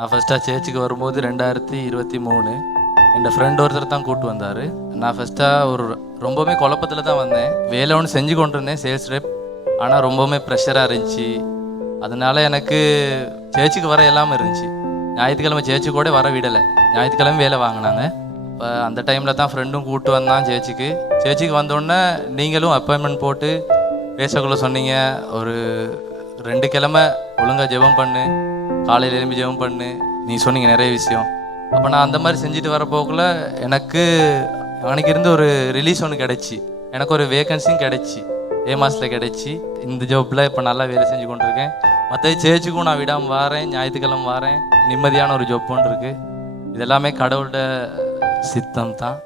நான் ஃபஸ்ட்டாக சேர்ச்சுக்கு வரும்போது 2023 என் ஃப்ரெண்ட் ஒருத்தர் தான் கூப்பிட்டு வந்தார். நான் ஃபஸ்ட்டாக ரொம்பவுமே குழப்பத்தில் தான் வந்தேன். வேலை ஒன்று செஞ்சு கொண்டு இருந்தேன், சேல்ஸ் ரெப். ஆனால் ரொம்பவுமே ப்ரெஷராக இருந்துச்சு. அதனால எனக்கு சேர்ச்சுக்கு வர எல்லாமே இருந்துச்சு. ஞாயிற்றுக்கிழமை சேர்ச்சு கூட வர விடலை. ஞாயிற்றுக்கிழமை வேலை வாங்கினாங்க. இப்போ அந்த டைமில் தான் ஃப்ரெண்டும் கூப்பிட்டு வந்தான் சேர்ச்சுக்கு வந்தோடனே நீங்களும் அப்பாயின்மெண்ட் போட்டு பேசக்குள்ள சொன்னீங்க, ஒரு 2 கிழமை ஒழுங்காக ஜெபம் பண்ணு, காலையில் எழும்பி ஜெபம் பண்ணு, நீ சொன்னீங்க நிறைய விஷயம். அப்போ நான் அந்த மாதிரி செஞ்சுட்டு வர போக்குள்ள எனக்கு இருந்து ஒரு ரிலீஸ் ஒன்று கிடச்சி, எனக்கு ஒரு வேகன்சியும் கிடச்சி, மாதத்தில் கிடச்சி. இந்த ஜாப்பில் இப்போ நல்லா வேலை செஞ்சு கொண்டிருக்கேன். மற்ற சேர்ச்சுக்கும் நான் விடாமல் வாரேன், ஞாயிற்றுக்கிழமை வாரேன். நிம்மதியான ஒரு ஜாப் ஒன்று இருக்குது. இதெல்லாமே கடவுளோட சித்தம் தான்.